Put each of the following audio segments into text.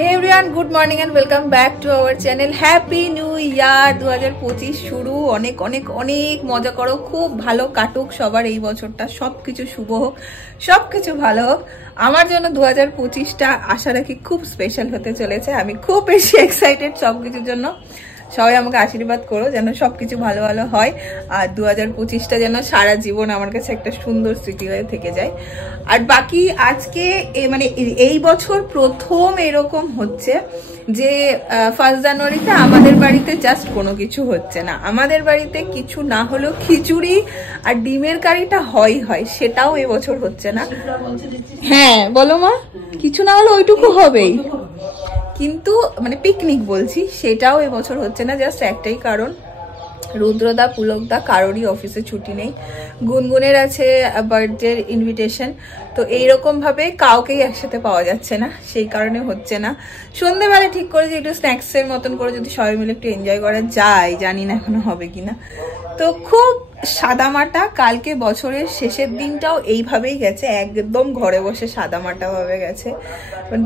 Hey everyone, good morning and welcome back to our channel. Happy New Year 2025 শুরু। অনেক অনেক অনেক মজা করো, খুব ভালো কাটুক সবার এই বছরটা, সবকিছু শুভ হোক, সবকিছু ভালো হোক। আমার জন্য 2025টা আশা রাখি খুব স্পেশাল হতে চলেছে। আমি খুব বেশি এক্সাইটেড সবকিছুর জন্য। সবাই আমাকে আশীর্বাদ করো যেন সবকিছু ভালো ভালো হয়, আর 2025টা যেন সারা জীবন আমার কাছে একটা সুন্দর স্মৃতি হয়ে থেকে যায়। আর বাকি আজকে মানে এই বছর প্রথম এরকম হচ্ছে যে 1 জানুয়ারিতে আমাদের বাড়িতে জাস্ট কোনো কিছু হচ্ছে না। আমাদের বাড়িতে কিছু না হলেও খিচুড়ি আর ডিমের কারিটা হয়, সেটাও এবছর হচ্ছে না। হ্যাঁ বলো মা, কিছু না হলে ওইটুকু হবেই, কিন্তু মানে পিকনিক বলছি সেটাও এবছর হচ্ছে না। জাস্ট একটাই কারণ, রুদ্রদা পুলকদা কারোরই অফিসে ছুটি নেই, গুনগুনের আছে বার্থডে ইনভিটেশন, তো এইরকম ভাবে কাউকেই একসাথে পাওয়া যাচ্ছে না, সেই কারণে হচ্ছে না। সন্ধ্যেবেলা ঠিক করেছি একটু স্ন্যাক্সের মতন করে যদি সবাই মিলে একটু এনজয় করা যায়, জানি না এখনো হবে কিনা। তো খুব সাদামাটা, কালকে বছরের শেষের দিনটাও এইভাবেই গেছে, একদম ঘরে বসে সাদামাটা ভাবে গেছে।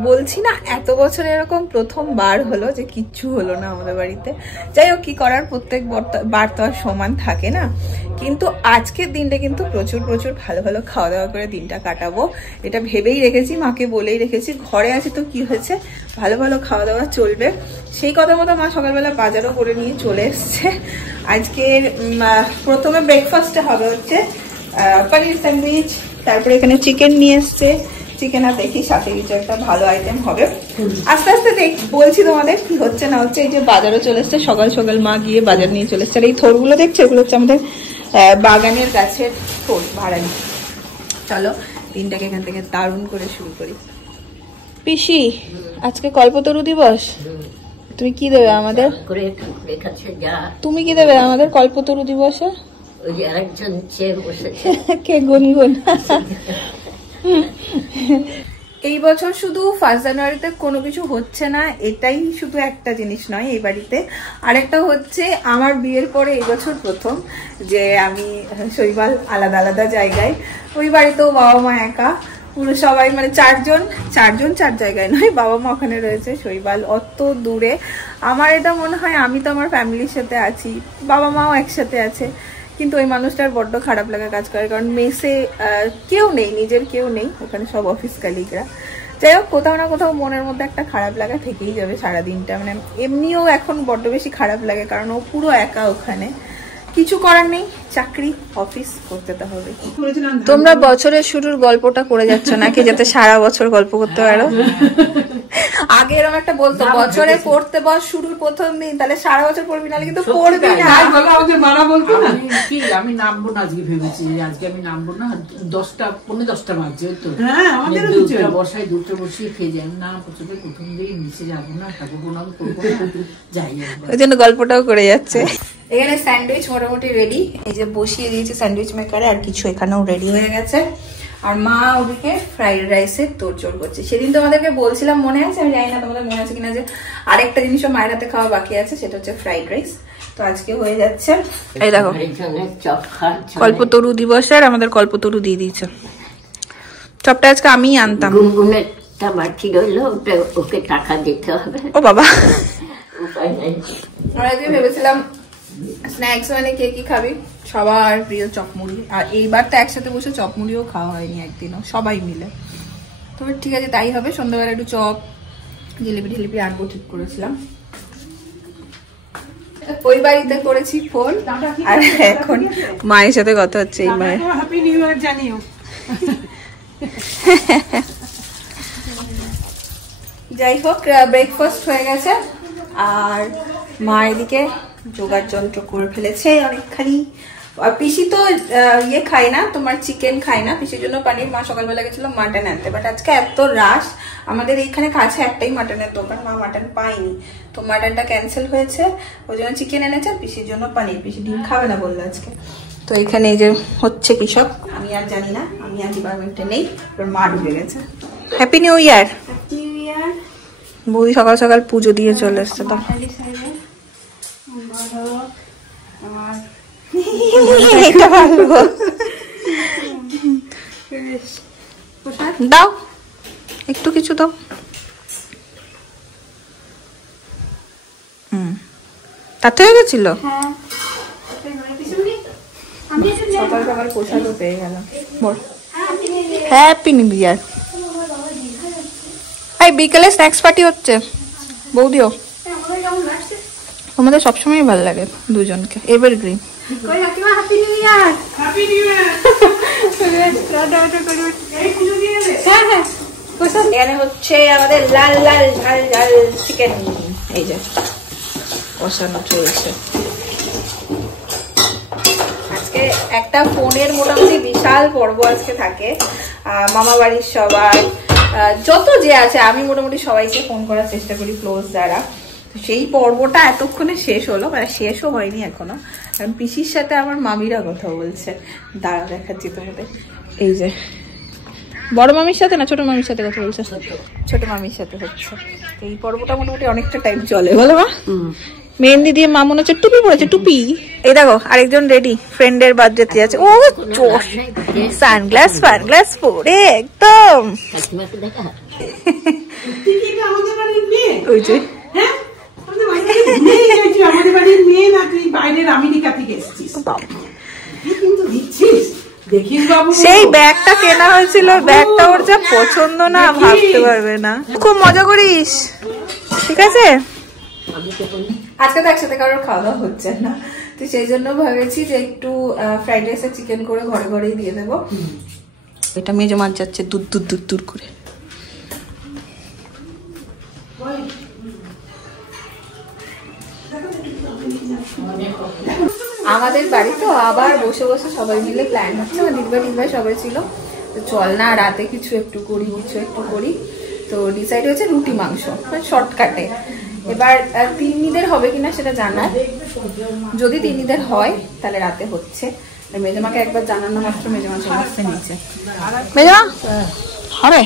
বলছি না এত বছর এরকম প্রথমবার হলো যে কিচ্ছু হলো না আমাদের বাড়িতে। যাই হোক, কি করার, প্রত্যেক বার তো আর সমান থাকে না। কিন্তু আজকের দিনটা কিন্তু প্রচুর প্রচুর ভালো ভালো খাওয়া দাওয়া করে দিনটা কাটাবো, এটা ভেবেই রেখেছি, মাকে বলেই রেখেছি। ঘরে আছে তো কি হয়েছে, ভালো ভালো খাওয়া দাওয়া চলবে। সেই কথা মতো মা সকালবেলা বাজারও করে নিয়ে চলে এসছে। আজকের প্রথমে ব্রেকফাস্টে হবে হচ্ছে পনির স্যান্ডউইচ, তারপরে এখানে চিকেন নিয়ে এসছে, চিকেন আর দেখি সাথে কিছু একটা ভালো আইটেম হবে। আস্তে আস্তে বলছি তোমাদের কি হচ্ছে না হচ্ছে। এই যে বাজারও চলে এসছে, সকাল সকাল মা গিয়ে বাজার নিয়ে চলে এসছে। আর এই থোরগুলো দেখছো, এগুলো হচ্ছে আমাদের বাগানের গাছের থোর, ভাড়ানি। চলো দিনটাকে এখান থেকে দারুণ করে শুরু করি। পিসি, আজকে কল্পতরু দিবস, তুমি কি দেবে আমাদের? তুমি কি দেবে আমাদের কল্পতরু দিবসে? কে? গুনগুন। এই বছর শুধু 1 জানুয়ারিতে কোনো কিছু হচ্ছে না, এটাই শুধু একটা জিনিস নয় এই বাড়িতে। আরেকটা হচ্ছে আমার বিয়ের পরে এই বছর প্রথম যে আমি শৈবাল আলাদা আলাদা জায়গায়, ওই বাড়িতেও বাবা মা একা, পুরো সবাই মানে চারজন চার জায়গায় নয়, বাবা মা ওখানে রয়েছে, শৈবাল অত দূরে। আমার এটা মনে হয় আমি তো আমার ফ্যামিলির সাথে আছি, বাবা মাও একসাথে আছে, কিন্তু ওই মানুষটার বড্ড খারাপ লাগা কাজ করে, কারণ মেসে কেউ নেই, নিজের কেউ নেই, ওখানে সব অফিস কালিগরা। যাই হোক, কোথাও না কোথাও মনের মধ্যে একটা খারাপ লাগা থেকেই যাবে সারাদিনটা। মানে এমনিও এখন বড্ড বেশি খারাপ লাগে, কারণ ও পুরো একা ওখানে। কিছু করার নেই, চাকরি অফিস করতে তো হবে। তোমরা বছরের শুরুর গল্পটা করে যাচ্ছ নাকি, যাতে সারা বছর গল্প করতে পারো? আগে এরকম একটা বলতো, বছরে পড়তে বস শুরুর প্রথম দিন, তাহলে সারা বছর পড়বি, নাহলে কিন্তু পড়বি না। আমাদের মারা বলতো না আমি নামবো না, আজকে ভেবেছি আজকে আমি নামবো না, 10টা পৌনে 10টা বাজছে তো। হ্যাঁ, আমাদের দুটো বসাই, দুটো বসিয়ে খেয়ে যাই না, বছরের প্রথম দিন নিচে যাবো না, ঠাকুর প্রণাম করবো না, যাই ওই জন্য গল্পটাও করে যাচ্ছে। এখানে স্যান্ডউইচ মোটামুটি রেডি, এই যে বসিয়ে দিয়েছি স্যান্ডউইচ মেকারে, আর কিছু এখানেও রেডি হয়ে গেছে। আর মা ওদিকে ফ্রাইড রাইসের তোড়জোড় করছে। সেদিন তোমাদেরকে বলছিলাম, মনে আছে? আমি জানি না তোমাদের মনে আছে কিনা, যে আরেকটা জিনিসও মায়ের হাতে খাওয়া বাকি আছে, সেটা হচ্ছে ফ্রাইড রাইস। তো আজকে হয়ে যাচ্ছে। এই দেখো, কল্পতরু দিবসের আমাদের কল্পতরু দিয়ে দিয়েছে। চপটা আজকে আমি আনতাম। ওকে টাকা দিতে হবে। ও বাবা, আমরা আজকে ভেবেছিলাম স্ন্যাক্স মানে কে কি খাবি, সবার প্রিয় চপমুড়ি। আর এইবার তো একসাথে বসে চপমুড়িও খাওয়া হয়নি একদিনও, সবাই মিলে। তো ঠিক আছে, তাই হবে। সন্ধ্যাবেলা একটু চপ জিলিপি টিলিপি আনবো ঠিক করেছিলাম। ওই বাড়িতে করেছি ফোন, আর এখন মায়ের সাথে কথা হচ্ছে। এই মায়ের হ্যাপি নিউ ইয়ার জানিও। যাই হোক, ব্রেকফাস্ট হয়ে গেছে, আর মা এদিকে জোগাড় যন্ত্র করে ফেলেছে অনেকখানি। আর পিসি তো ইয়ে খায় না, তোমার চিকেন খায় না, পিসির জন্য পানির। মা সকালবেলা গেছিল মাটন আনতে, বাট আজকে এত রাশ, আমাদের এইখানে কাছে একটাই মাটনের দোকান, মা মাটন পাইনি, তো মাটনটা ক্যান্সেল হয়েছে, ওই জন্য চিকেন এনেছে। পিসির জন্য পানির, পিসি ডিম খাবে না বললো আজকে। তো এখানে এই যে হচ্ছে কি সব, আমি আর জানি না, আমি আর ডিপার্টমেন্টে নেই, মা ঢুকে গেছে। Happy new year. Happy new year. বৌদি সকাল সকাল পুজো দিয়ে চলে এসছে। তো দাও একটু কিছু দাও। তাতে হয়ে গেছিল। সকাল সকাল প্রসাদও পেয়ে গেলাম। Happy new year. এই বিকেলে স্ন্যাক্স পার্টি হচ্ছে, বৌদিও। তোমাদের সবসময় ভালো লাগে দুজনকে, এভারগ্রিন। এখানে হচ্ছে আমাদের লাল লাল ঝাল ঝাল চিকেন, এই যে কষানো চলছে। আজকে একটা ফোনের মোটামুটি বিশাল পর্ব আজকে থাকে। মামা বাড়ির সবাই যত যে আছে, আমি মোটামুটি সবাইকে ফোন করার চেষ্টা করি ক্লোজ যারা। সেই পর্বটা এতক্ষণে শেষ হলো, মানে শেষও হয়নি এখনো, কারণ পিসির সাথে আমার মামিরা কথা বলছে। দাঁড়া দেখাচ্ছি তোমাদের। এই যে বড় মামির সাথে না ছোট মামির সাথে কথা বলছে, ছোট মামির সাথে হচ্ছে। এই পর্বটা মোটামুটি অনেকটা টাইম চলে, বলো মা? মেহেন্দি দিয়ে মা মনে হচ্ছে টুপি পরেছে, টুপি। এই দেখো আরেকজন রেডি, ফ্রেন্ডের বার্থডেতে আছে। ও সানগ্লাস ফানগ্লাস পরে একদম। ওই যে সেই ব্যাগটা কেনা হয়েছিল, ব্যাগটা ওর যা পছন্দ না ভাবতে পারবে না। খুব মজা করিস, ঠিক আছে? আজকে তো একসাথে কারোর খাওয়া দাওয়া হচ্ছে না, তো সেই জন্য ভেবেছি যে একটু ফ্রাইড রাইস আর চিকেন করে ঘরে ঘরেই দিয়ে দেবো। এটা মেজো মাছ যাচ্ছে দূর দূর দূর দূর করে। আমাদের বাড়িতে আবার বসে বসে সবাই মিলে প্ল্যান হচ্ছে, দিদিভাই সবাই ছিল, তো চল না রাতে কিছু একটু করি, কিছু একটু করি। তো ডিসাইড হয়েছে রুটি মাংস, শর্টকাটে। এবার তিন্নিদের হবে কিনা সেটা জানার, যদি তিন্নিদের হয় তাহলে রাতে হচ্ছে। মেজমাকে একবার জানানো মাত্র মেজমা চলে আসতে নিচে। মেজমা হবে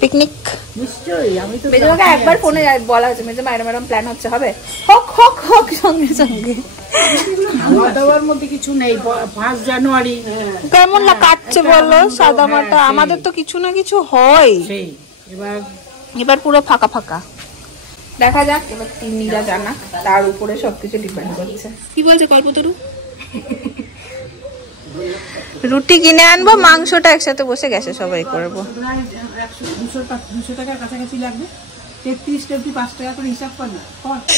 পিকনিক নিশ্চয়ই। আমি তো মেজমাকে একবার ফোনে বলা হচ্ছে, মেজমা এরম এরম প্ল্যান হচ্ছে, হবে? হক হক হক সঙ্গে সঙ্গে। খাওয়া দাওয়ার মধ্যে কিছু নেই। 5 জানুয়ারি কেমন না কাটছে বলো সাদা মাটা, আমাদের তো কিছু না কিছু হয়। এবার পুরো ফাঁকা ফাঁকা। দেখা যাক, এবার তিন্নিরা জানা, তার উপরে সবকিছু ডিপেন্ড করছে। কি বলছে কল্পতরু? রুটি কিনে আনবো, মাংসটা একসাথে বসে গ্যাসে সবাই করবো। 200 টাকার কাছাকাছি লাগবে। 33-5 টাকা করে হিসাব কর না।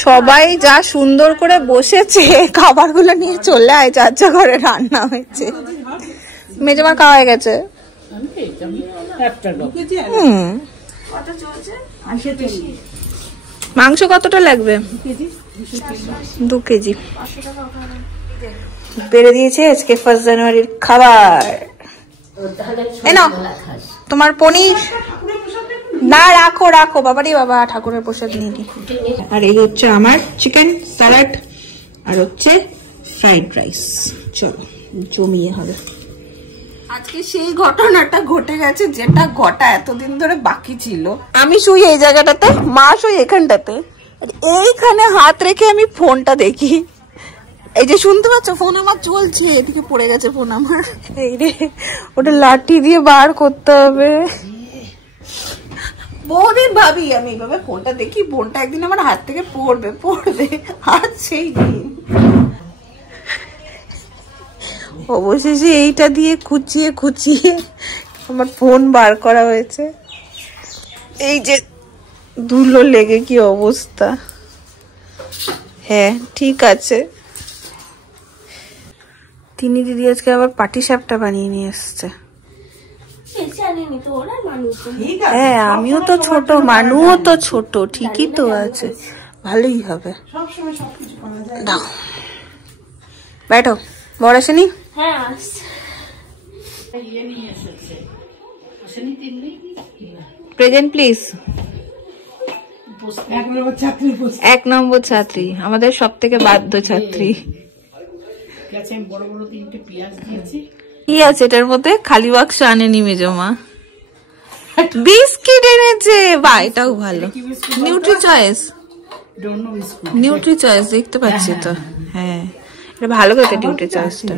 সবাই যা সুন্দর করে বসেছে, খাবারগুলো নিয়ে চলে আয়, যা যা করে রান্না হয়েছে। মেজমার খাওয়া হয়ে গেছে। মাংস কতটা লাগবে? 2 কেজি বেড়ে দিয়েছে আজকে 1 জানুয়ারির খাবার। তোমার পনির না রাখো রাখো, বাবারি বাবা, ঠাকুরের প্রসাদ নিয়ে। আর এই হচ্ছে আমার চিকেন স্যালাড, আর হচ্ছে ফ্রাইড রাইস। চলো জমিয়ে হবে। আজকে সেই ঘটনাটা ঘটে গেছে যেটা ঘটা এতদিন ধরে বাকি ছিল। আমি শুই এই জায়গাটাতে, মা শুই এখানটাতে, এইখানে হাত রেখে আমি ফোনটা দেখি। এই যে শুনতে পাচ্ছ, ফোন আমার চলছে, এদিকে পড়ে গেছে ফোন আমার। এই রে, ওটা লাঠি দিয়ে বার করতে হবে। বহুদিন ভাবি আমি এইভাবে ফোনটা দেখি, ফোনটা একদিন আমার হাত থেকে পড়বে পড়বে, আর সেই দিন অবশেষে এইটা দিয়ে খুঁচিয়ে খুঁচিয়ে আমার ফোন বার করা হয়েছে। এই যে ধুলো লেগে কি অবস্থা। হ্যাঁ ঠিক আছে। তিনি দিদি আজকে আবার পাটিসাপটা বানিয়ে নিয়ে এসছে। হ্যাঁ আমিও তো ছোট, মানুও তো ছোট, ঠিকই তো আছে, ভালোই হবে। দাও बैठो, বড় আসেনি? হ্যাঁ প্রেজেন্ট প্লিজ। 1 নম্বর ছাত্রী, আমাদের সব থেকে বাধ্য ছাত্রী। কি আছে এটার মধ্যে? খালি বাক্স আনেনি মেজমা, বিস্কিট এনেছে। বা এটাও ভালো, নিউট্রি চয়েস, নিউট্রি চয়েস দেখতে পাচ্ছি তো। হ্যাঁ এটা ভালো কথা, নিউট্রি চয়েসটা।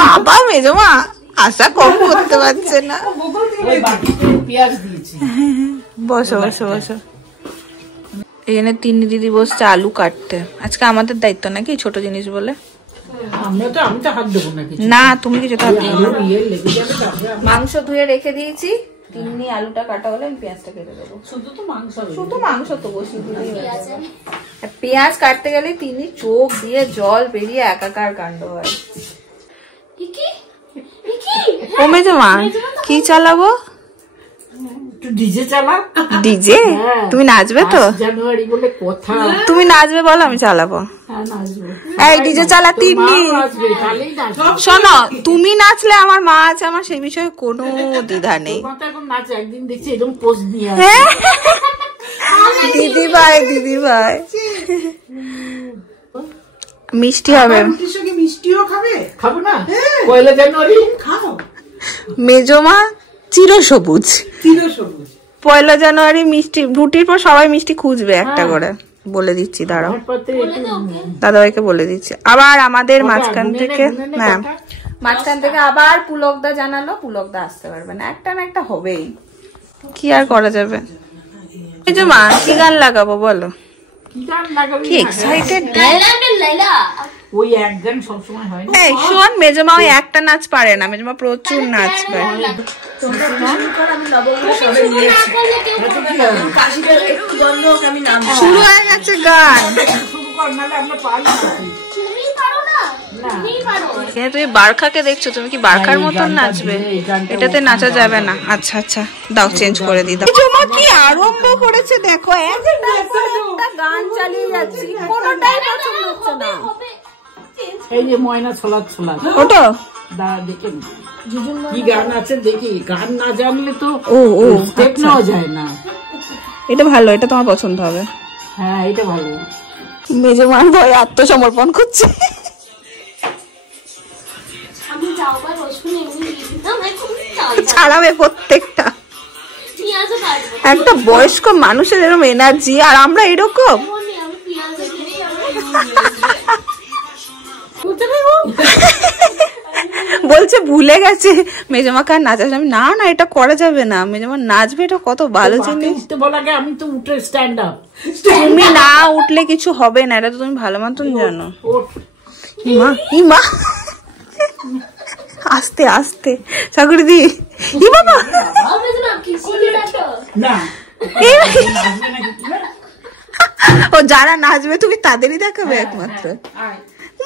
বাবা মেজমা আশা কম করতে পারছে না। বসো বসো বসো। এই জন্য তিন্নি দিদি বসছে আলু কাটতে। আজকে আমাদের দায়িত্ব নাকি ছোট জিনিস বলে। না তুমি কিছু মাংস ধুয়ে রেখে দিয়েছি, তিন্নি আলুটা কাটা হলে আমি পেঁয়াজটা কেটে দেবো। শুধু মাংস তো বসিয়ে দিলেই হয়েছে। পেঁয়াজ কাটতে গেলে তিন্নি চোখ দিয়ে জল বেরিয়ে একাকার কাণ্ড হয়। ও মেজমা কি চালাবো? ডিজে চালা। ডিজে? তুমি নাচবে তো? জানুয়ারি বলে কথা। তুমি নাচবে বলো, আমি চালাবো। এই ডিজে চালা তিন্নি। শোনো, তুমি নাচলে আমার মা আছে, আমার সেই বিষয়ে কোনো দ্বিধা নেই। একদিন দেখছি এরকম পোস্ট দিয়ে দিদি ভাই, দিদি ভাই মিষ্টি হবে। মিষ্টিও খাবে? খাবো না, পয়লা জানুয়ারি খাও। মেজমা চিরসবুজ, চিরসবুজ। পয়লা জানুয়ারি মিষ্টি রুটির পর সবাই মিষ্টি খুঁজবে একটা করে, বলে দিচ্ছি। দাঁড়াও দাদাভাইকে বলে দিচ্ছি। আবার আমাদের মাঝখান থেকে মাঝখান থেকে আবার পুলকদা জানালো, পুলকদা আসতে পারবে না, একটা না একটা হবেই, কি আর করা যাবে। মেজমা কি গান লাগাবো বলো? কি এক্সাইটেড। ওই এক গান সবসময় হয় না। এই শোন, মেজমা ওই একটা নাচ পারে না, মেজমা প্রচুর নাচবে। শুরু হয়ে গেছে গান। তুমি বারখাকে দেখছো, তুমি কি বারখার মতন নাচবে? এটাতে নাচা যাবে না। আচ্ছা আচ্ছা দাও, চেঞ্জ করে দিই। মেজমা কি আরম্ভ করেছে দেখো, একটা গান চালিয়ে যাচ্ছি, কোনোটাই পছন্দ হচ্ছে না। এই যে ময়না ছোলার ছোলা, ওটা দেখে কি গান আছে দেখি। গান না জানলে তো স্টেপ নেওয়া যায় না। এটা ভালো, এটা তোমার পছন্দ হবে। হ্যাঁ এটা ভালো। মেজমান ভয় আত্মসমর্পণ করছে। ছাড়াবে প্রত্যেকটা। একটা বয়স্ক মানুষের এরকম এনার্জি, আর আমরা এরকম। বলছে ভুলে গেছে মেজমা কার নাচ। আমি না না এটা করা যাবে না, মেজমা নাচবে, এটা কত ভালো জিনিস। আমি তো উঠে স্ট্যান্ড আপ। তুমি না উঠলে কিছু হবে না, এটা তো তুমি ভালো মতন জানো। মা মা আস্তে আস্তে সাগরি দি বাবা। ও যারা নাচবে তুমি তাদেরই দেখাবে একমাত্র।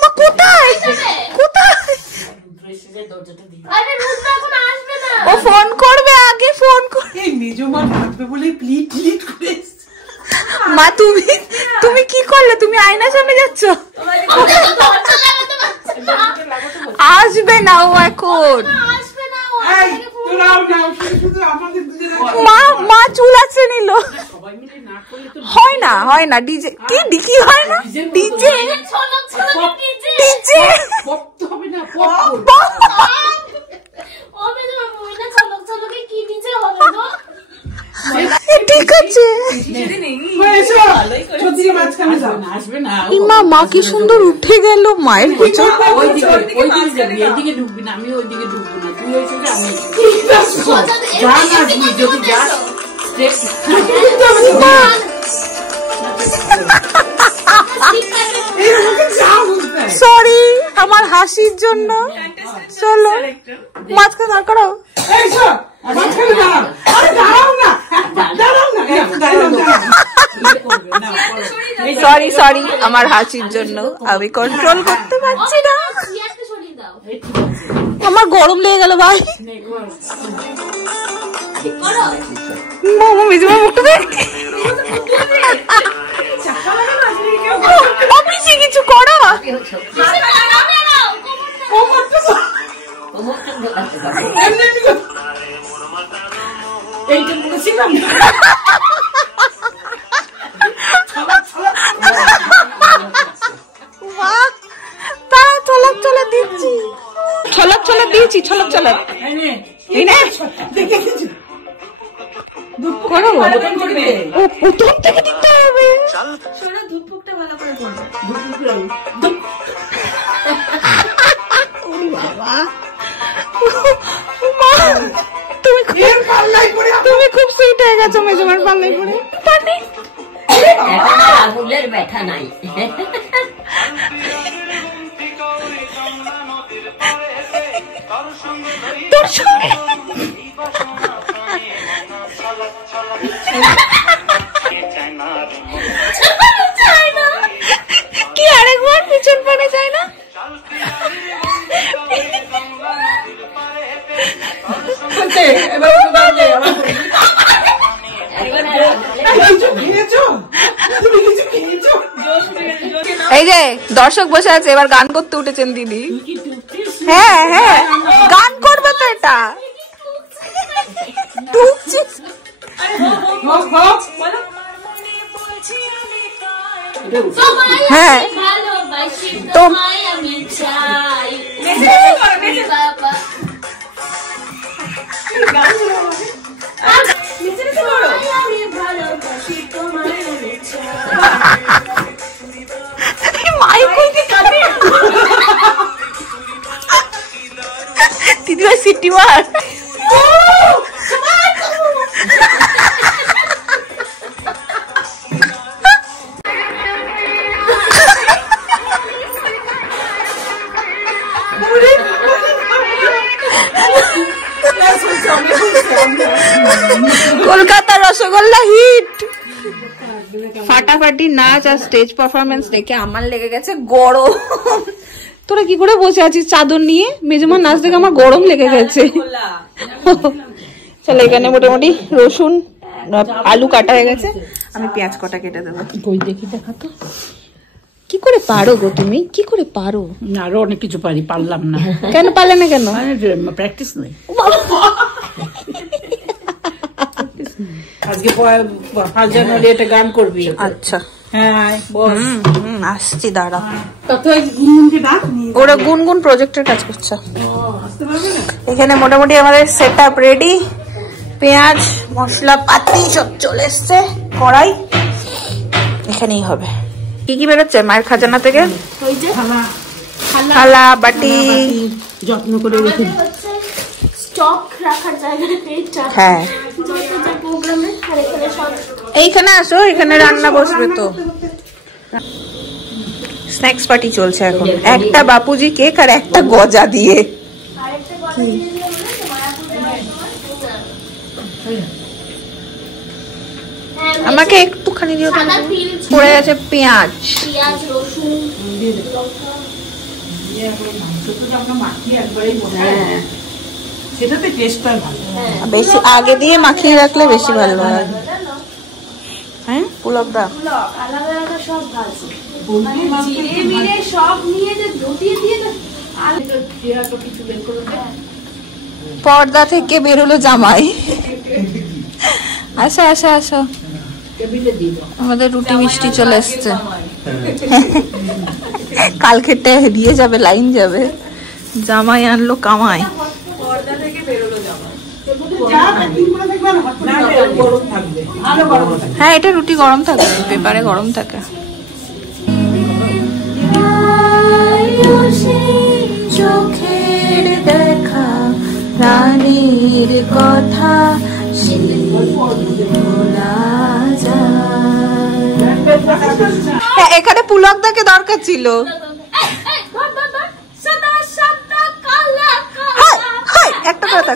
মা কোথায় কোথায়? ও ফোন করবে, আগে ফোন করবে। মা তুমি তুমি কি করলে? তুমি আয়নার সামনে যাচ্ছ? আসবে না ও এখন। মা মা চুল আছে নিল। হয় না হয় না, ডিজে কি ডিকি হয় না, ডিজে ডিজে ঠিক আছে। মা কি সুন্দর উঠে গেল মায়ের পেছন। সরি আমার হাসির জন্য। চলো মাঝখানে দাঁড় করো। সরি সরি আমার হাসির জন্য, আমি কন্ট্রোল করতে পারছি না। আমার গরম লেগে গেল ভাই। মুখটা দেখ, কিছু করো। এইটা বলেছিলাম। ছলক ছলক দিচ্ছি, ছলক ছলক দিয়েছি, ছলক ছলক করো। ও প্রথম থেকে দিতে হবে। ধূপটা ভালো করে তুমি খুব সুইট হয়ে গেছো মেজমার পাল্লাই করে। এখন আর আঙুলের ব্যথা নাই। তোর সঙ্গে কি আরেকবার পিছন পানে যায় না? এই যে দর্শক বসে আছে, এবার গান করতে উঠেছেন দিদি। হ্যাঁ হ্যাঁ, গান করবে তো এটা। হ্যাঁ তো দিদিভাই সিটি মার। কলকাতা রসগোল্লা হিট। ফাটাফাটি নাচ আর স্টেজ পারফরমেন্স দেখে আমার লেগে গেছে গরম। তোরা কি করে বসে আছিস চাদর নিয়ে? মেজমা নাচ দেখে আমার গরম লেগে গেছে। চলো, এখানে মোটামুটি রসুন আলু কাটা হয়ে গেছে, আমি পেঁয়াজ কটা কেটে দেবো। বই দেখি, দেখা তো কি করে পারো গো তুমি? কি করে পারো? আরো অনেক কিছু পারি, পারলাম না। কেন পারলে না? কেন? প্র্যাকটিস নেই। আজকে 5 জানুয়ারি একটা গান করবি। আচ্ছা হ্যাঁ বল। আসছি, দাঁড়া। ওরা গুনগুন প্রজেক্টের কাজ করছে। এখানে মোটামুটি আমাদের সেট আপ রেডি। পেঁয়াজ মশলা পাতি সব চলে এসছে, কড়াই এখানেই হবে। কি কি বেরোচ্ছে মায়ের খাজানা থেকে? থালা বাটি যত্ন করে রেখে স্টক রাখার জায়গা। হ্যাঁ, এইখানে আসো, এখানে রান্না বসবে তো। স্ন্যাক্স পার্টি চলছে এখন। একটা বাপুজি কেক আর একটা গজা দিয়ে। আমাকে একটুখানি দিও, পড়ে গেছে পেঁয়াজ। বেশি আগে দিয়ে মাখিয়ে রাখলে বেশি ভালো হয়। হ্যাঁ, পুলকটা পর্দা থেকে বেরোলো জামাই। আসো আসো আসো, আমাদের রুটি মিষ্টি চলে এসছে। কালকেরটা দিয়ে যাবে, লাইন যাবে। জামাই আনলো কামাই। হ্যাঁ, এটা রুটি গরম থাকে, পেপারে গরম থাকে। চোখের দেখা রানীর কথা এখানে পুলকদাকে দরকার ছিল। একটা কথা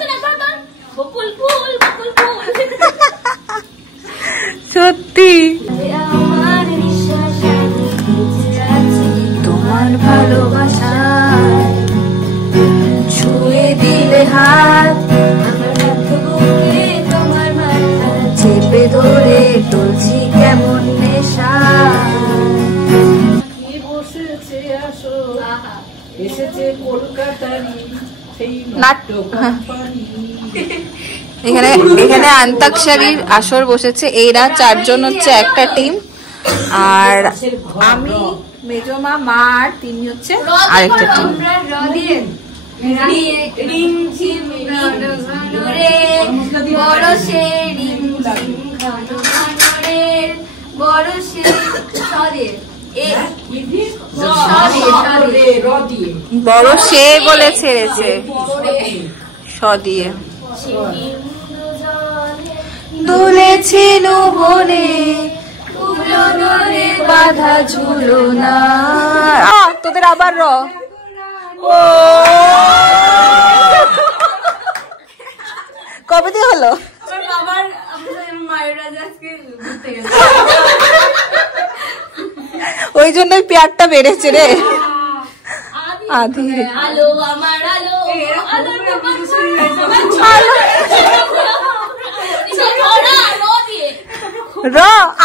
সত্যি, তোমার ভালোবাসা ছুঁয়ে দিলে হাত, তোমার মাথা চেপে ধরে টলছি কেমন নেশা। এসেছে কলকাতারই সেই এখানে এখানে আন্তাক্ষরীর আসর বসেছে। এরা 4 জন হচ্ছে একটা টিম, আর আমি মেজমা মা আর 3 হচ্ছে আরেকটা টিম। বড় সে বলে ছেড়েছে স দিয়ে। দুলেছিল বনে বাধা ঝুলো না। তোদের আবার র কবে দিয়ে হলো? ওই জন্যই পেয়ারটা বেড়েছে রে। আধি আলো আমার আলো র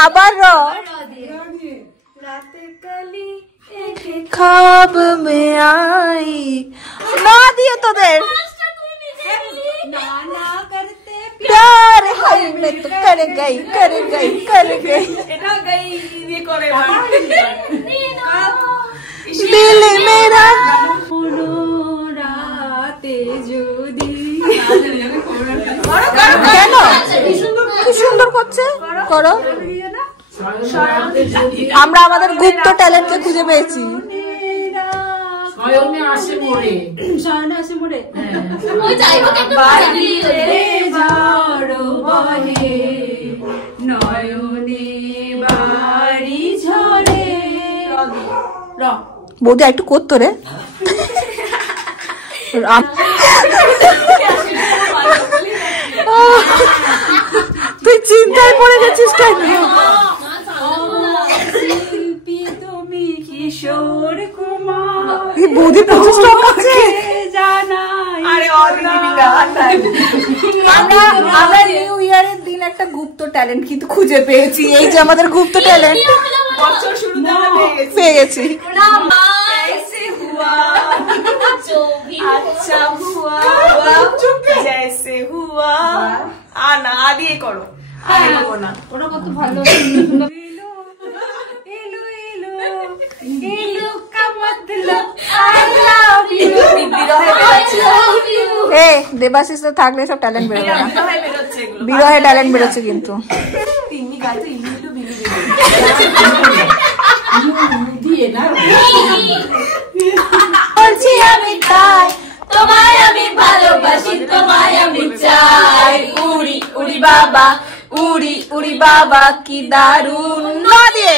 আবার র খাব মে আই না দিয়ে তোদের प्यार है मैं तो कर गई এটা গই দিয়ে করে দিল মেরা রাতে যদি কেন কি সুন্দর করছে করো। আমরা আমাদের গুপ্ত ট্যালেন্টকে খুঁজে পেয়েছি। বৌদি একটু করতো রে তুই চিন্তায় পড়ে গেছিস কেন? কিশোর কুমার বৌদি 25 টাকা আমরা নিউ ইয়ারের দিন একটা গুপ্ত ট্যালেন্ট কিন্তু খুঁজে পেয়েছি। এই যে আমাদের গুপ্ত ট্যালেন্ট পেয়ে গেছি। আচ্ছা হুয়া জैसे हुआ আনা দিয়ে করো না ওটা কত ভালো দেবাশিস তো থাকলে সব ট্যালেন্ট বেরোবে না। বিরহে ট্যালেন্ট বেরোচ্ছে কিন্তু আমি তাই তোমায় আমি ভালোবাসি তোমায় আমি চাই উড়ি উড়ি বাবা উড়ি উড়ি বাবা কি দারুণ না দিয়ে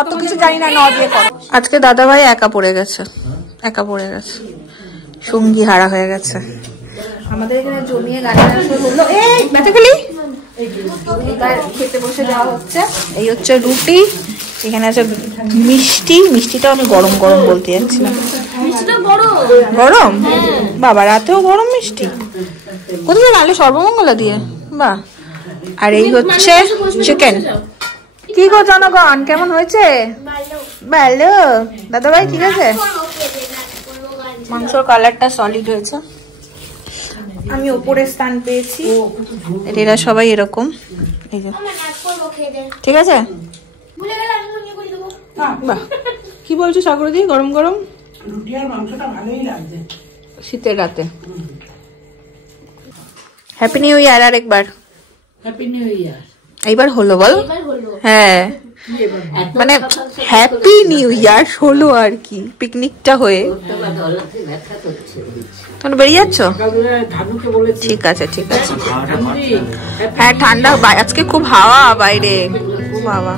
অত কিছু জানি না দিয়ে করো। আজকে দাদা ভাই একা পড়ে গেছে সঙ্গী হারা হয়ে গেছে। আমাদের এখানে জমিয়ে গাড়ি হলো এবার খেতে বসে যাওয়া হচ্ছে। এই হচ্ছে রুটি, এখানে আছে মিষ্টিটাও আমি গরম গরম বলতে যাচ্ছিলাম। গরম বাবা রাতেও গরম মিষ্টি কোথায় আলু সর্বমঙ্গলা দিয়ে বাহ। আর এই হচ্ছে চিকেন। কি গো জনগণ কেমন হয়েছে? ভালো দাদা ভাই ঠিক আছে। মাংসর কালারটা সলিড হয়েছে। আমি ওপরে স্থান পেয়েছি, এরা সবাই এরকম। এই যে ঠিক আছে। বাহ কি বলছো সাগরদি? গরম গরম রুটি আর মাংসটা ভালোই লাগছে শীতের রাতে। Happy new year. আর একবার হ্যাপি নিউ ইয়ার। এইবার হলো বল? হ্যাঁ মানে হ্যাপি নিউ ইয়ার হলো আর কি, পিকনিকটা হয়ে। তুমি বেরিয়ে যাচ্ছ? ঠিক আছে ঠিক আছে। হ্যাঁ ঠান্ডা আজকে খুব হাওয়া বাইরে, খুব হাওয়া।